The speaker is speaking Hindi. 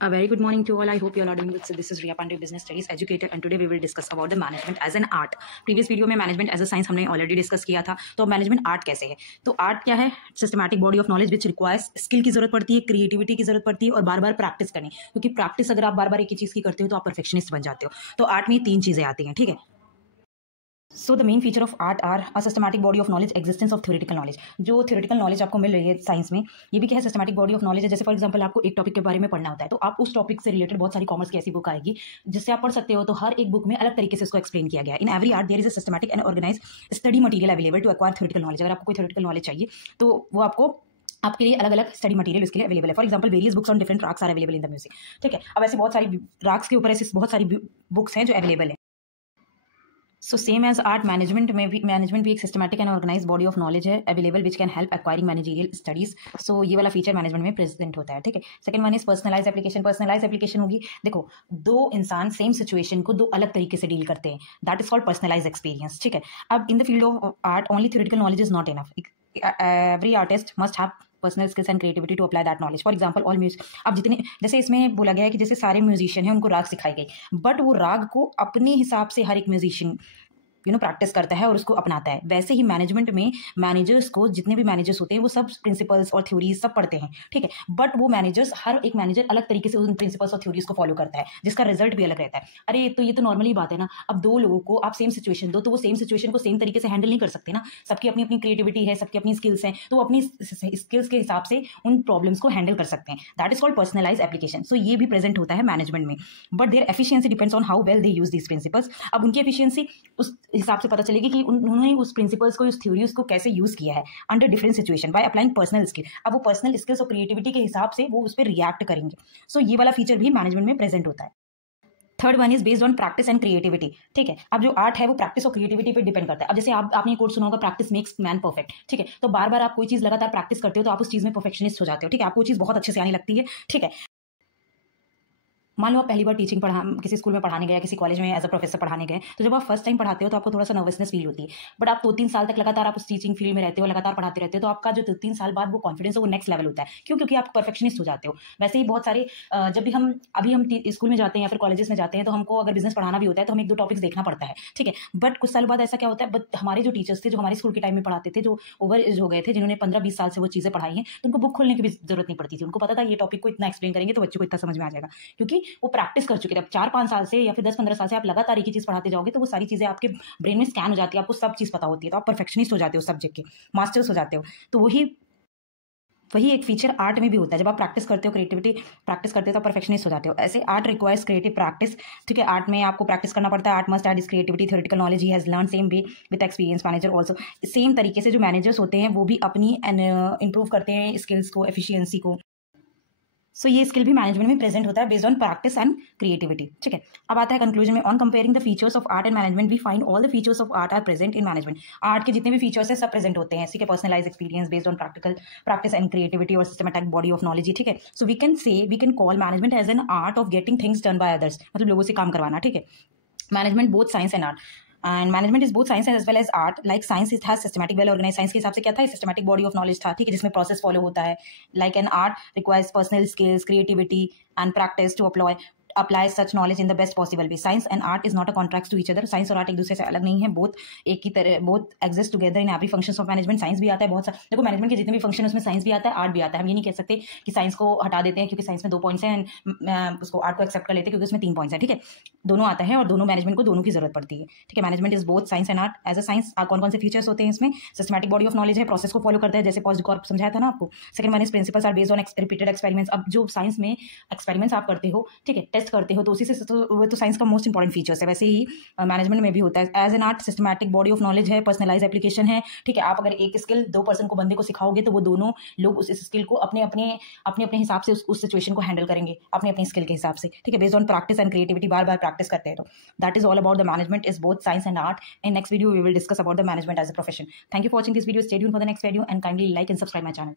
A very good morning to all. I hope you all are doing good. So this is Riya Pandey, business studies educator, and today we will discuss about the management as an art. Previous video में मैनेजमेंट एज अ साइंस हमने ऑलरेडी डिस्कस किया था. तो अब मैनेजमेंट आर्ट कैसे है? तो आर्ट क्या है? Systematic body of knowledge which requires skill की जरूरत पड़ती है, क्रिएटिविटी की जरूरत पड़ती है और बार बार प्रैक्टिस करनी, क्योंकि प्रैक्टिस अगर आप बार बार एक ही चीज की करते हो तो आप परफेक्शनिस्ट बन जाते हो. तो आर्ट में तीन चीजें आती हैं. ठीक है. So the main feature of art are a systematic body of knowledge, existence of theoretical knowledge. जो थ्योरेटिकल नॉलेज आपको मिल रही है साइंस में, ये भी क्या है? सिस्टमैटिक बॉडी ऑफ नॉलेज है. जैसे फॉर एग्जांपल आपको एक टॉपिक के बारे में पढ़ना होता है, तो आप उस टॉपिक से रिलेटेड बहुत सारी कॉमर्स की ऐसी बुक आएगी जिससे आप पढ़ सकते हो. तो हर एक बुक में अलग तरीके से इसको एक्सप्लेन किया गया है. In every art there is a systematic and organise study material available to acquire theoretical knowledge. अगर आपको कोई थ्योरेटिकल नॉलेज चाहिए तो वो आपको आपके लिए अलग अलग स्टडी मटेरियल इसके लिए अवेलेबल है. For example various books on different ragas are available in the music. ठीक है. अब ऐसे बहुत सारी राग्स के ऊपर ऐसी बहुत सारी बुक्स हैं जो अवेलेबल है. So same as art, management भी एक systematic and organise body of knowledge है available which can help acquiring managerial studies. So ये वाला फीचर मैनेजमेंट में प्रेजेंट होता है. ठीक है. Second one is personalise application. Personalise application होगी, देखो दो इंसान सेम सिचुएशन को दो अलग तरीके से डील करते हैं. That is called personalise experience. ठीक है. अब in the field of art only theoretical knowledge is not enough. Every artist must have personal skills and creativity to apply that knowledge. For example all music. अब जितने जैसे इसमें बोला गया है कि जैसे सारे म्यूजिशियन हैं उनको राग सिखाई गई, बट वो राग को अपने हिसाब से हर एक म्यूजिशियन प्रैक्टिस करता है और उसको अपनाता है. वैसे ही मैनेजमेंट में मैनेजर्स को, जितने भी मैनेजर्स होते हैं वो सब प्रिंसिपल्स और थ्योरीज सब पढ़ते हैं. ठीक है. बट वो मैनेजर्स, हर एक मैनेजर अलग तरीके से उन प्रिंसिपल्स और थ्योरीज को फॉलो करता है, जिसका रिजल्ट भी अलग रहता है. अरे ये तो नॉर्मली बात है ना. अब दो लोगों को आप सेम सिचुएशन दो तो वो सेम सिचुएशन को सेम तरीके से हैंडल नहीं कर सकते ना. सबकी अपनी अपनी क्रिएटिविटी है, सबकी अपनी स्किल्स हैं, तो वो अपनी स्किल्स के हिसाब से उन प्रॉब्लम्स को हैंडल कर सकते हैं. That is called personalise application. So ये भी प्रेजेंट होता है मैनेजमेंट में. But their efficiency depends on how well they use these principles. अब उनकी एफिशिएंसी उस हिसाब से पता चलेगी कि उन्होंने उस प्रिंसिपल्स को, उस थ्योरीज को कैसे यूज किया है under different situation by applying personal skill. अब वो पर्सनल स्किल्स और क्रिएटिविटी के हिसाब से वो उस पर रिएक्ट करेंगे. सो ये वाला फीचर भी मैनेजमेंट में प्रेजेंट होता है. Third one is based on practice and creativity. ठीक है. अब जो आर्ट है वो प्रैक्टिस और क्रिएटिविटी पे डिपेंड करता है. अब जैसे आपने कोर्स सुना होगा, प्रैक्टिस मेक्स मैन परफेक्ट. ठीक है. तो बार बार आप कोई चीज लगातार प्रैक्टिस करते हो तो आप उस चीज में परफेक्शनिस्ट हो जाते हो. ठीक है. आपको चीज बहुत अच्छे से आने लगती है. ठीक है. मान लो आप पहली बार टीचिंग किसी स्कूल में पढ़ाने गए, किसी कॉलेज में एज अ प्रोफेसर पढ़ाने गए, तो जब आप फर्स्ट टाइम पढ़ाते हो तो आपको थोड़ा सा नर्वसनेस फील होती है. बट आप 2-3 साल तक लगातार आप उस टीचिंग फील्ड में रहते हो, लगातार पढ़ाते रहते हो, तो आपका जो 2-3 साल बाद वो कॉन्फिडेंस है वो नेक्स्ट लेवल होता है. क्योंकि आप परफेक्शनिस्ट हो जाते हो. वैसे ही बहुत सारे जब भी हम स्कूल में जाते हैं या फिर कॉलेजेस में जाते हैं तो हमको अगर बिजनेस पढ़ाना भी होता है तो हमें 1-2 टॉपिक्स देखना पड़ता है. ठीक है. बट कुछ साल बाद ऐसा क्या होता है, बट हमारे जो टीचर्स थे, जो हमारे स्कूल के टाइम में पढ़ाते थे, जो ओवर एज हो गए थे, जिन्होंने 15-20 साल से वो चीजें पढ़ाई हैं, तो उनको बुक खोलने की भी जरूरत नहीं पड़ती थी. उनको पता था ये टॉपिक को इतना एक्सप्लेन करेंगे तो बच्चों को इतना समझ में आ जाएगा, क्योंकि वो प्रैक्टिस कर चुके थे. अब 4-5 साल से या फिर 10-15 साल से आप लगातार एक ही चीज पढ़ाते जाओगे तो वो सारी चीजें आपके ब्रेन में स्कैन हो जाती है, आपको सब चीज पता होती है, तो आप परफेक्शनिस्ट हो जाते हो, सब्जेक्ट के मास्टर्स हो जाते हो. तो वही एक फीचर आर्ट में भी होता है. जब आप प्रैक्टिस करते हो, क्रिएटिविटी प्रैक्टिस करते हो तो आप परफेक्शनिस्ट हो जाते हो. ऐसे आर्ट रिक्वायर्स क्रिएटिव प्रैक्टिस. ठीक है. आर्ट में आपको प्रैक्टिस करना पड़ता है. Art must add is creativity, theoretical knowledge he has learn same way with experience manager also. सेम तरीके से जो मैनेजर्स होते हैं वो भी अपनी इंप्रूव करते हैं स्किल्स को, एफिशिएंसी को. सो ये स्किल भी मैनेजमेंट में प्रेजेंट होता है based on practice and creativity. ठीक है. अब आता है कंक्लूजन में. On comparing the features of art and management we find all the features of art are present in management. Art के जितने भी फीचर्स हैं सब प्रेजेंट होते हैं. ठीक है. Personalise experience based on practice and creativity और सिस्टमैटिक बॉडी ऑफ नॉलेज. ठीक है. So we can call management as an art of getting things done by others. मतलब लोगों से काम करवाना. ठीक है. Management both science and art. And management is both science as well as art. Like science it has systematic well organise. Science के हिसाब से क्या था, सिस्टमैटिक बॉडी ऑफ नॉलेज था. ठीक है. जिसमें प्रोसेस फॉलो होता है. Like an art requires personal skills, creativity and practice to apply such knowledge in the best possible way. Science and art is not a contract to each other. Science और आर्ट एक दूसरे से अलग नहीं है. बोथ एक की तरह, both exist together in every function of management. Science भी आता है बहुत सा. देखो मैनेजमेंट के जितने भी फंक्शन उसमें साइंस भी आता है, आर्ट भी आता है. हम ये नहीं कह सकते कि साइंस को हटा देते हैं क्योंकि साइंस में 2 पॉइंट्स हैं, उसको आर्ट को एक्सेप्ट कर लेते हैं क्योंकि उसमें 3 पॉइंट्स हैं. ठीक है. दोनों आता है और दोनों मैनेजमेंट को दोनों की जरूरत पड़ती है. ठीक है. Management is both science and art. As a science कौन कौन से फीचर्स होते हैं इसमें? सिस्टमैटिक बॉडी ऑफ नॉलेज है, प्रोसेस को फॉलो करता है, जैसे पॉजिटिव समझाया था ना आपको. Second one is principles are based on repeated experiments. अब जो साइंस में एक्सपेरिमेंट्स आप करते हो, ठीक है, टेस्ट करते हो, तो उसी से तो साइंस का मोस्ट इंपॉर्टेंट फीचर्स है. वैसे ही मैनेजमेंट में भी होता है. As an art systematic body of knowledge है, पर्सनलाइज एप्लीकेशन है. ठीक है. आप अगर एक स्किल 2 पर्सन को, बंदे को सिखाओगे तो वो दोनों लोग उस स्किल को अपने अपने हिसाब से उस सिचुएशन को हैंडल करेंगे अपने अपने स्किल के हिसाब से. ठीक है. Based on practice and creativity, बार बार प्रैक्टिस करते हैं. तो that is all about the management is both science and art. In next video we will discuss about the management as a profession. Thank you for watching this video. Stay tuned for the next video and kindly like and subscribe my channel.